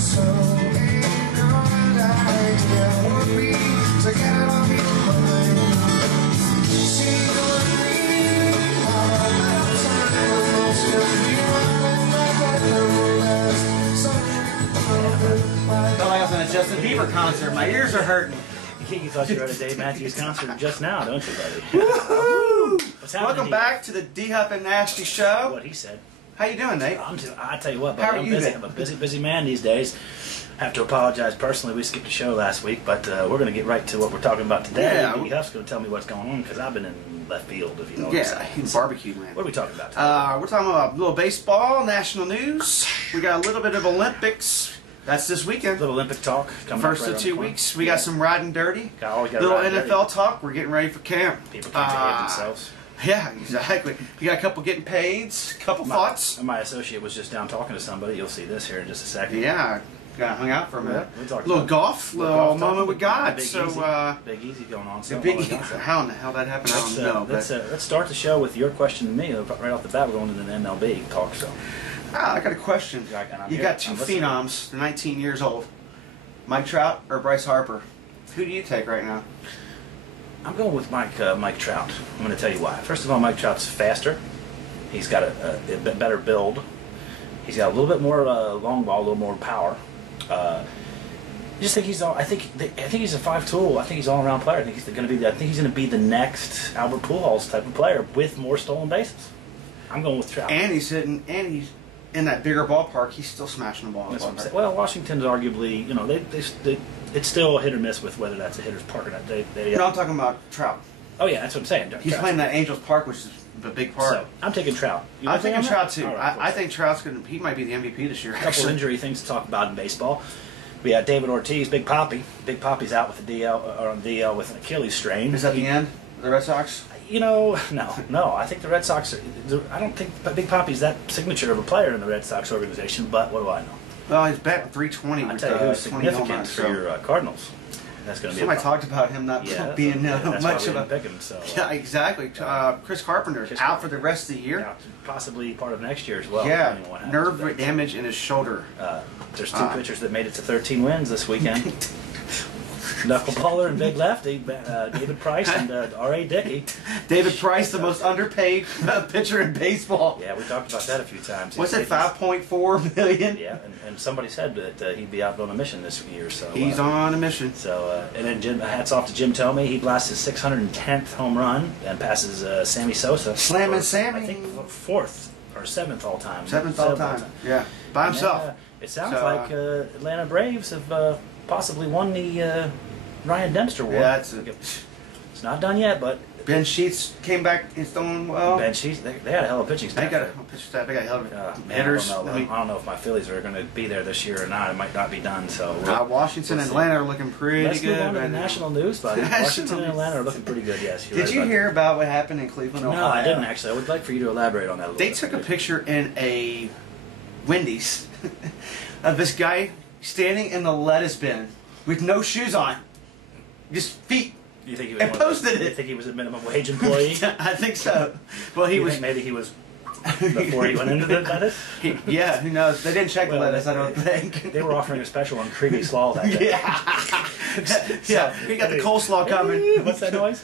So ain't no idea what we to get it on your mind. She don't need all time most of you Felt like I was in a Justin Bieber concert. My ears are hurting. You thought you were at a Dave Matthews concert just now, don't you, buddy? Woohoo! What's happening? Welcome back to the D-Hup and Nasty Show. What he said. How you doing, Nate? I tell you what, buddy, How are I'm you busy. then? I'm a busy man these days. Have to apologize personally. We skipped the show last week, but we're going to get right to what we're talking about today. Yeah. D-Hup's going to tell me what's going on because I've been in left field, if you know what I'm Yeah, saying. in barbecue land. What are we talking about today? We're talking about a little baseball, national news. We got a little bit of Olympics. That's this weekend. Little Olympic talk coming First up right of on 2 the corner. weeks. We got some riding dirty. Always got Little ride NFL dirty. talk. We're getting ready for camp. People can't behave themselves. Yeah, exactly. You got a couple getting paid, couple thoughts. My associate was just down talking to somebody. You'll see this here in just a second. Yeah, got hung out for a minute. We talked Little about golf, little moment with God. Big So, easy, Big Easy going on. the So big, all that stuff. how in the hell that happened, I don't know. Let's start the show with your question to me. Right off the bat, we're going into the MLB talk. So I got a question. You got two phenoms. They're 19 years old. Mike Trout or Bryce Harper? Who do you take right now? I'm going with Mike Trout. I'm going to tell you why. First of all, Mike Trout's faster. He's got a better build. He's got a little bit more long ball, a little more power. I just think he's all. I think he's a five tool. I think he's all around player. I think he's going to be the next Albert Pujols type of player with more stolen bases. I'm going with Trout. And he's hitting, and he's in that bigger ballpark. He's still smashing the ball. That's what I'm saying. Well, Washington's arguably, you know, it's still hit or miss with whether that's a hitter's park or not. No, I'm talking about Trout. Oh yeah, that's what I'm saying. He's playing that Angels Park, which is a big park. So, I'm taking Trout. I'm taking Trout too. Right, I think Trout's going to. He might be the MVP this year. A couple injury things to talk about in baseball. We had David Ortiz, Big Papi. Big Papi's out with the DL or on DL with an Achilles strain. Is that the end of the Red Sox? You know, no. I think the Red Sox. I don't think Big Papi's that signature of a player in the Red Sox organization. But what do I know? Well, he's batting 320. I with, tell you who's 20 home significant runs, for so. your Cardinals. That's going to be. Somebody talked about him not being that's much why of we a. didn't pick him. So Yeah, exactly. Chris Carpenter out for the rest of the year. Yeah, possibly part of next year as well. Yeah, depending on what happens nerve with that. damage in his shoulder. There's two pitchers that made it to 13 wins this weekend. Knuckleballer and Big Lefty, David Price and R.A. Dickey. David Price, the most underpaid pitcher in baseball. Yeah, we talked about that a few times. What's it, 5.4 million? Yeah, and somebody said that he'd be out on a mission this year. So He's on a mission. So and then hats off to Jim Thome. He blasts his 610th home run and passes Sammy Sosa. Slamming Sammy. I think fourth or seventh all time. Seventh all time. Yeah, by himself. It sounds like Atlanta Braves have possibly won the Ryan Dempster Award. Yeah, it's not done yet, but Ben Sheets came back. He's throwing well. Ben Sheets, they had a hell of a pitching staff. They got a pitcher staff. They got a hell of hitters. I don't know if my Phillies are going to be there this year or not. It might not be done. So Washington and Atlanta are looking pretty Let's good. move on to the national news, buddy. National Washington and news. Atlanta are looking pretty good. Yes. Did you hear about what happened in Cleveland, Ohio? No, I didn't actually. I would like for you to elaborate on that a little They bit. took a picture in a Wendy's of this guy standing in the lettuce bin with no shoes on, just feet. You think he was and posted You it. think he was a minimum wage employee? I think so. Well, he You was. think maybe he was before he went into the lettuce. Yeah, who knows? They didn't check the Well, lettuce, I don't think. They were offering a special on creamy slaw that day. Yeah. Yeah, he got the coleslaw coming. What's that noise?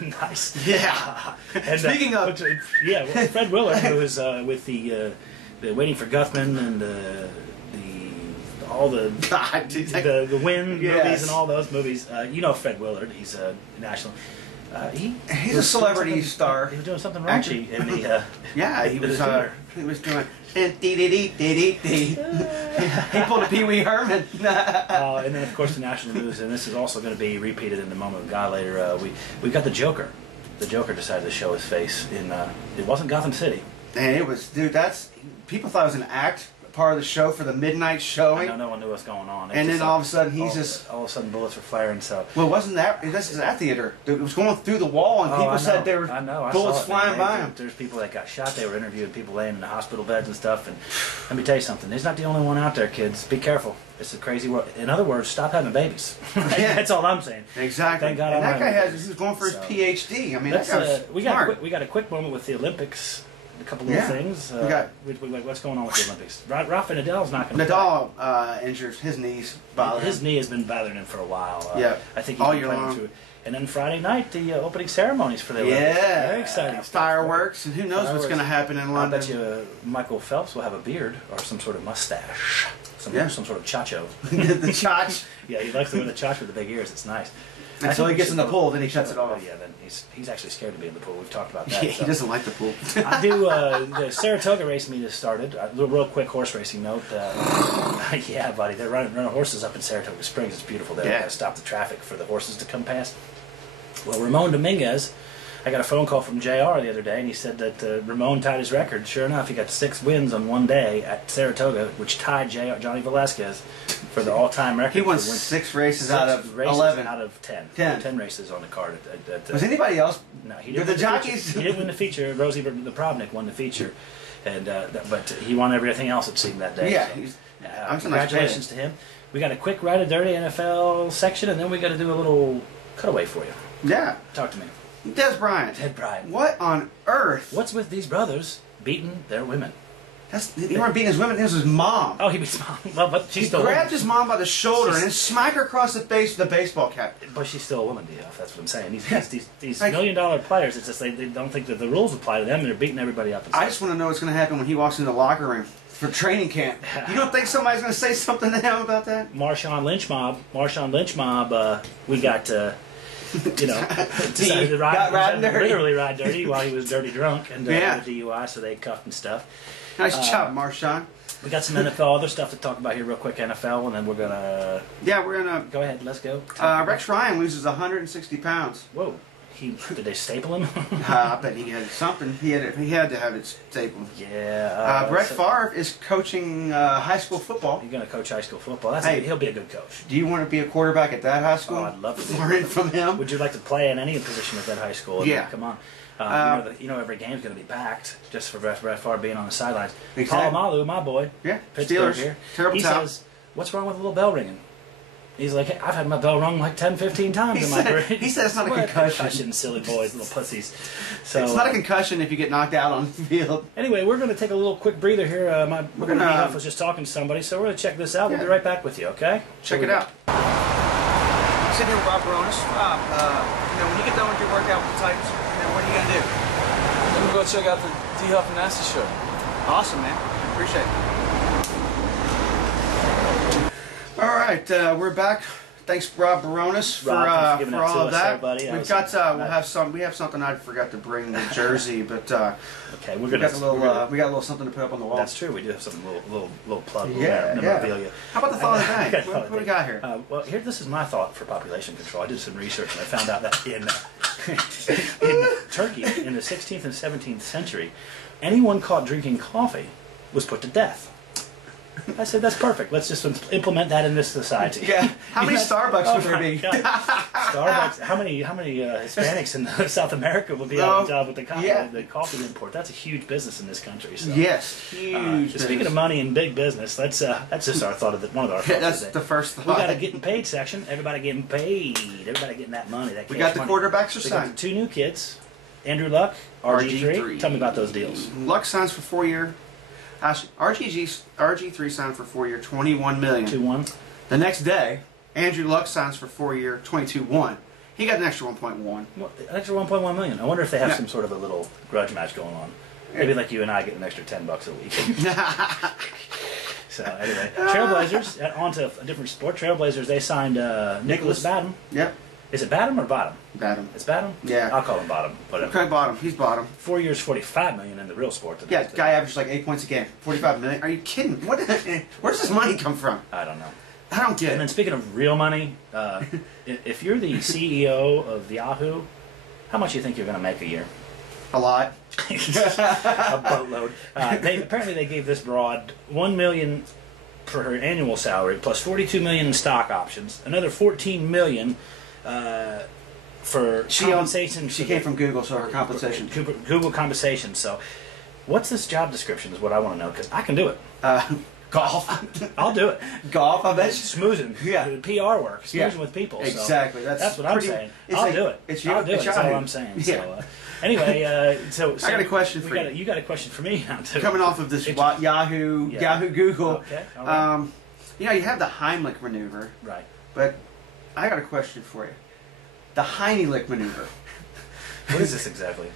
Nice. Yeah. And, Speaking of, yeah, well, Fred Willard, who was with the Waiting for Guffman and all the Win movies and all those movies. You know Fred Willard. He's a national. He's a celebrity star. He was doing something raunchy in the. Yeah, he was doing. He pulled a Pee Wee Herman. And then of course the national news, and this is also going to be repeated in the moment of God later. We've got the Joker. The Joker decided to show his face in. It wasn't Gotham City. And it was, dude. People thought it was an act, part of the show for the midnight showing. I know no one knew what's going on. And then all of a sudden all of a sudden bullets were flaring. So well, wasn't that? This is that theater. It was going through the wall, and people said there were bullets flying by him. There's people that got shot. They were interviewing people laying in the hospital beds and stuff. And let me tell you something. He's not the only one out there, kids. Be careful. It's a crazy world. In other words, stop having babies. Yeah. That's all I'm saying. Exactly. Thank God. And that guy he was going for his PhD. I mean, that guy was we got a quick moment with the Olympics. a couple little things. What's going on with the Olympics? Rafa Nadal's not going to Nadal injures his knees. His knee has been bothering him for a while. I think he's all been year playing long. through it. And then Friday night, the opening ceremonies for the Olympics. Yeah, Very exciting stuff. Fireworks, and who knows what's going to happen in London. I bet you Michael Phelps will have a beard or some sort of mustache. Some sort of chacho. The chotch. Yeah, he likes to wear the chotch with the big ears. It's nice. Until he gets in the pool, then he shuts it off. Yeah, then he's actually scared to be in the pool. We've talked about that. Yeah, he doesn't like the pool. I do. The Saratoga race meet has started. A real quick horse racing note. Yeah, buddy, they're running horses up in Saratoga Springs. It's beautiful there. Yeah. Stop the traffic for the horses to come past. Well, Ramon Dominguez, I got a phone call from JR the other day, and he said that Ramon tied his record. Sure enough, he got 6 wins on one day at Saratoga, which tied Johnny Velasquez for the all-time record. He won 6 races out of 11. Out of 10. 10 races on the card. Was anybody else? No, he Did didn't. The jockeys? He didn't win the feature. Rosie the Probnik won the feature, and but he won everything else it seemed that day. Yeah. So, congratulations to him. We got a quick Ride of Dirty NFL section, and then we got to do a little cutaway for you. Yeah. Talk to me. Des Bryant. Ted Bryant. What on earth? What's with these brothers beating their women? He weren't beating his women, it was his mom. Oh, he beat his mom. Well, but she's still grabbed his mom by the shoulder and smacked her across the face with a baseball cap. But she's still a woman, DF. That's what I'm saying. These $1 million players, it's just they don't think that the rules apply to them, and they're beating everybody up. I just want to know what's going to happen when he walks into the locker room for training camp. You don't think somebody's going to say something to him about that? Marshawn Lynch mob. We got... decided to literally ride dirty while he was dirty drunk and DUI, so they cuffed and stuff. Nice job, Marshawn. We got some NFL other stuff to talk about here real quick, NFL, and then we're gonna... Yeah, we're gonna... Go ahead, let's go. Rex Ryan loses 160 pounds. Whoa. Did they staple him? I bet he had something. He had to have it stapled. Yeah. Brett Favre is coaching high school football. He's going to coach high school football. He'll be a good coach. Do you want to be a quarterback at that high school? Oh, I'd love to. Learn from him. Would you like to play in any position at that high school? Yeah. Come on. Every game's going to be packed just for Brett Favre being on the sidelines. Exactly. Polamalu, my boy. Yeah. Pittsburgh Steelers. Here. Terrible He time. says, what's wrong with a little bell ringing? He's like, hey, I've had my bell rung like 10, 15 times in my career. He said it's not a concussion. Silly boys, little pussies. So, it's not a concussion if you get knocked out on the field. Anyway, we're going to take a little quick breather here. I was just talking to somebody, so we're going to check this out. We'll be right back with you, okay? Check it out. Sitting here with Rob Baronis. Rob, when you get done with your workout with the Titans, what are you going to do? I'm going to go check out the D. Huff and Nasty show. Awesome, man. Appreciate it. All right, we're back. Thanks, Rob Baronis, for all of that. We've got we have something I forgot to bring, the jersey, but okay, we got a little something to put up on the wall. That's true. We do have something little plug. Yeah. How about the thought of the day? What do we got here? Well, this is my thought for population control. I did some research and I found out that in Turkey in the 16th and 17th century, anyone caught drinking coffee was put to death. I said, that's perfect. Let's just implement that in this society. Yeah. How many Starbucks would there be? Starbucks. How many Hispanics in South America would be on the job with the coffee import? That's a huge business in this country. So. Yes, huge. Speaking of money and big business, that's just our thought of one of our thoughts. That's the first thought. We got a getting paid section. Everybody getting paid. Everybody getting that money. We got the quarterbacks are signed. We got the 2 new kids. Andrew Luck, RG3. Tell me about those deals. Luck signs for 4-year. RG3 signed for 4-year, $21 million. 2-1. The next day, Andrew Luck signs for 4-year, $22.1. He got an extra 1.1. Well, an extra 1.1 million. I wonder if they have some sort of a little grudge match going on. Maybe like you and I get an extra $10 a week. So anyway, Trailblazers. On to a different sport. Trailblazers. They signed Nicholas Batum. Yep. Is it Batum or Bottom? Batum. It's Batum? Yeah. I'll call him Bottom. Whatever. Okay, Bottom. He's Bottom. 4 years, $45 million in the real sport. Yeah, guy averages like 8 points a game. $45 million. Are you kidding? Where's this money come from? I don't know. I don't get it. And then speaking of real money, if you're the CEO of Yahoo, how much do you think you're going to make a year? A lot. A boatload. Apparently they gave this broad $1 million for her annual salary, plus $42 million in stock options, another $14 million for compensation. She came from Google, so her compensation. Google compensation. So, what's this job description? Is what I want to know because I can do it. Golf. I'll do it. Golf, I bet you. Schmoozing. Yeah. PR work. Schmoozing Yeah. with people. So Exactly. That's what I'm pretty- saying. it's I'll like- do it. it's I'll you- do it. it's That's all Yahoo. I'm saying. Yeah. So, anyway, so I got a question for you. You got a question for me now too. Coming off of this Yahoo, Yeah. Google. Okay. All right. You know, you have the Heimlich maneuver, Right. but I got a question for you. The Heimlich maneuver. What is this exactly?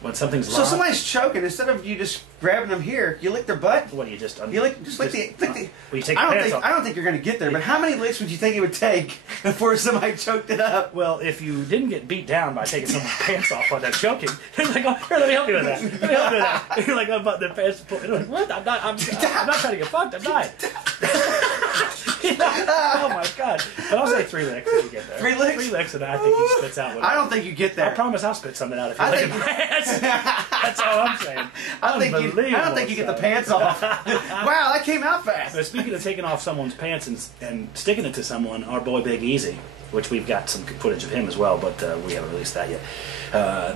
When something's So locked? somebody's choking. Instead of you just grabbing them here, you lick their butt. What do you just? You lick the. Well, you take I the don't pants think. off. I don't think you're going to get there. But how many licks would you think it would take before somebody choked it up? Well, if you didn't get beat down by taking someone's pants off while they're choking, you're like, oh, here, let me help you with that. Let me help you with that. You're like, I'm about their pants. You're like, what? I'm not trying to get fucked. I'm dying. Oh my god! But I'll say 3 licks if you get there. 3 licks? 3 licks, and I think he spits out. Whatever. I don't think you get there. I promise I'll spit something out if you I lick think- my pants. That's all I'm saying. I don't think you get the pants off. Wow, that came out fast. But speaking of taking off someone's pants and sticking it to someone, our boy Big Easy, which we've got some footage of him as well, but we haven't released that yet.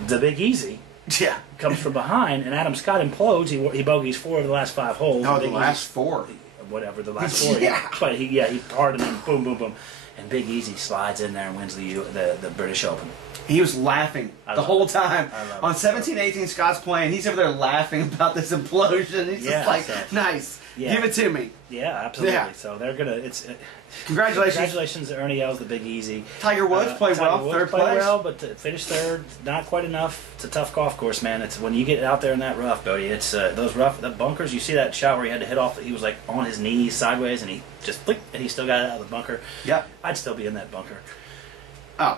The Big Easy Yeah. comes from behind, and Adam Scott implodes. He bogeys 4 of the last 5 holes. No, and the Big last Easy- 4. whatever the last 4. Yeah. But he parred and then boom, boom, boom, and Big Easy slides in there and wins the British Open. He was laughing the whole time. I love On it. 17-18, Scott's playing. He's over there laughing about this implosion. He's Yeah, just like, so- nice. Yeah. Give it to me. Yeah, absolutely. Yeah. So they're gonna. Congratulations. to Ernie Els, the Big Easy. Tiger Woods played Tiger well, Woods third played place. well, but to finish third, not quite enough. It's a tough golf course, man. It's when you get out there in that rough, Bodie. It's those the bunkers. You see that shot where he had to hit off. He was like on his knees sideways, and he just flicked, and he still got it out of the bunker. Yep. I'd still be in that bunker. Oh,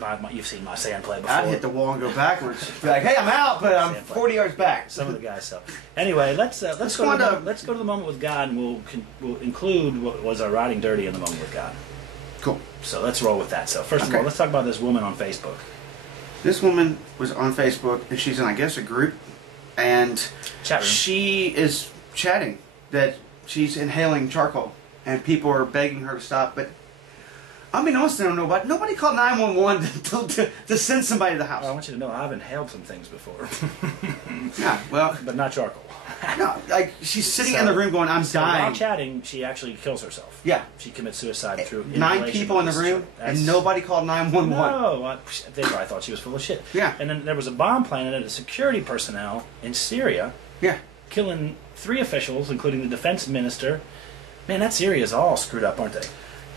But you've seen my sand play before. I'd hit the wall and go backwards. Be like, hey, I'm out, but I'm 40 yards back. Some of the guys. So anyway, let's go to the moment with God, and we'll include what was our riding dirty in the moment with God. Cool. So let's roll with that. So first of Okay. all, let's talk about this woman on Facebook. This woman was on Facebook, and she's in, I guess, a group, and Chat room. she is chatting that she's inhaling charcoal, and people are begging her to stop, but I mean, honestly, I don't know about nobody called 911 to send somebody to the house. Well, I want you to know I've inhaled some things before, Yeah, well, but not charcoal. no, like she's sitting So- in the room going, I'm So while dying. chatting, she actually kills herself. Yeah. She commits suicide through 9 inhalation people in the of this room, drug. and That's- nobody called 911. No, they probably thought she was full of shit. Yeah. And then there was a bomb planted at a security personnel in Syria, Yeah. killing 3 officials, including the defense minister. Man, that Syria is all screwed up, aren't they?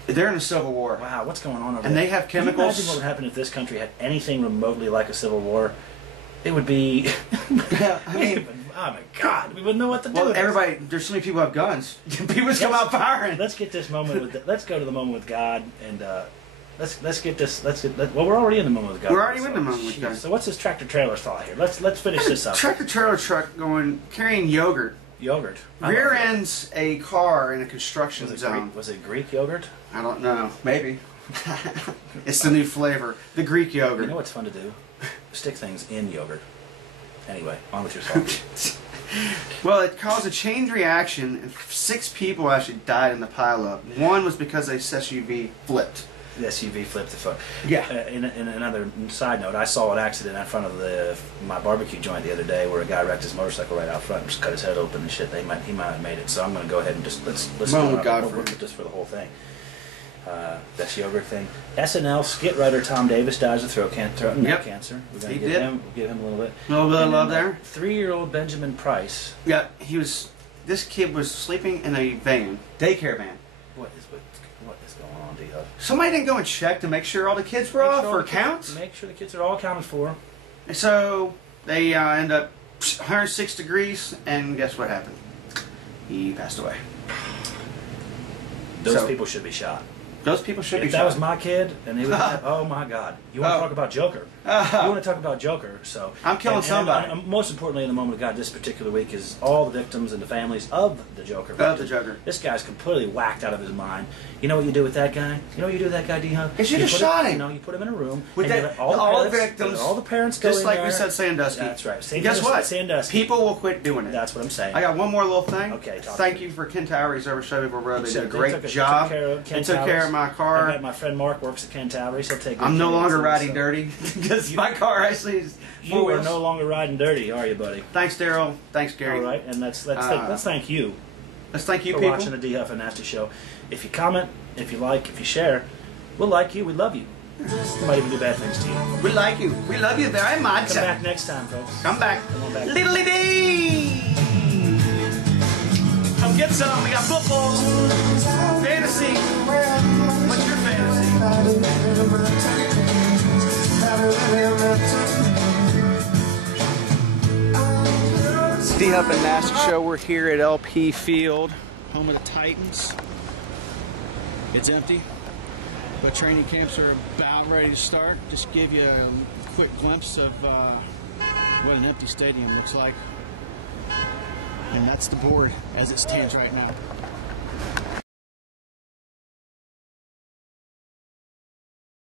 They're in a civil war. Wow, what's going on over there? And they have Can you chemicals. imagine what would happen if this country had anything remotely like a civil war? It would be. Yeah, I mean, oh my God, we wouldn't know what to do. well, with this. everybody, there's so many people who have guns. People just come Yes. out firing. Let's get this moment with. Let's go to the moment with God, and let's get this. Well, we're already in the moment with God. We're already in the moment with Jeez. God. So what's this tractor trailer thought here? Let's finish this up. Tractor trailer truck going carrying yogurt. Yogurt. I Rear love it. ends a car in a construction Was it zone. Greek? Was it Greek yogurt? I don't know. Maybe. It's the new flavor. The Greek yogurt. You know what's fun to do? Stick things in yogurt. Anyway, on with your song. Well, it caused a chain reaction, and 6 people actually died in the pileup. One was because a SUV flipped. The SUV flipped the foot. Yeah. In another side note, I saw an accident in front of my barbecue joint the other day where a guy wrecked his motorcycle right out front and just cut his head open and shit. He might have made it. So I'm going to go ahead and just let's Moment with God we'll for look him. at this for the whole thing. That's yogurt thing. SNL skit writer Tom Davis dies of throat neck Yep. cancer. We're going He to did. give him a little bit. A little bit of And love then, there. 3-year-old Benjamin Price. Yeah, this kid was sleeping in a van, daycare van. What is going on, D-Hub? Somebody didn't go and check to make sure all the kids were off or count. Make sure the kids are all accounted for. So they end up 106 degrees, and guess what happened? He passed away. Those So- people should be shot. Those people should be If that shot. was my kid, and he was, oh my God! You want to Oh. talk about Joker? You want to talk about Joker? So I'm killing somebody. And most importantly, in the moment of God, this particular week is all the victims and the families of the Joker. Of the Joker. This guy's completely whacked out of his mind. You know what you do with that guy? You know what you do with that guy, D-Hub? Is you just shot him. You know, you put him in a room With and you that- let all the all the parents, victims, all the parents go Just in like there. we said, Sandusky. That's right. And guess what? Sandusky. People will quit doing it. That's what I'm saying. I got one more little thing. Okay, talk Thank to me. you for Ken Towers over Shelbyville Road. They So did a they great took job. care of Ken They took care Towers. of my I car. bet my friend Mark works at Ken Towers. He'll take. good I'm no care of longer it, riding so- dirty because my car actually is You four are wheels. no longer riding dirty, are you, buddy? Thanks, Daryl. Thanks, Gary. All right, and let's thank you. Let's thank you, for people. watching the D Huff and Nasty Show. If you comment, if you like, if you share, we'll like you. We love you. We might even do bad things to you. We like you. We love you very much. Come back next time, folks. Come back. Come on back. Little Dee! Come get some. We got football. Fantasy. What's your fantasy? D Huff and Nasty Show. We're here at LP Field, home of the Titans. It's empty, but training camps are about ready to start. Just give you a quick glimpse of what an empty stadium looks like. And that's the board as it stands right now.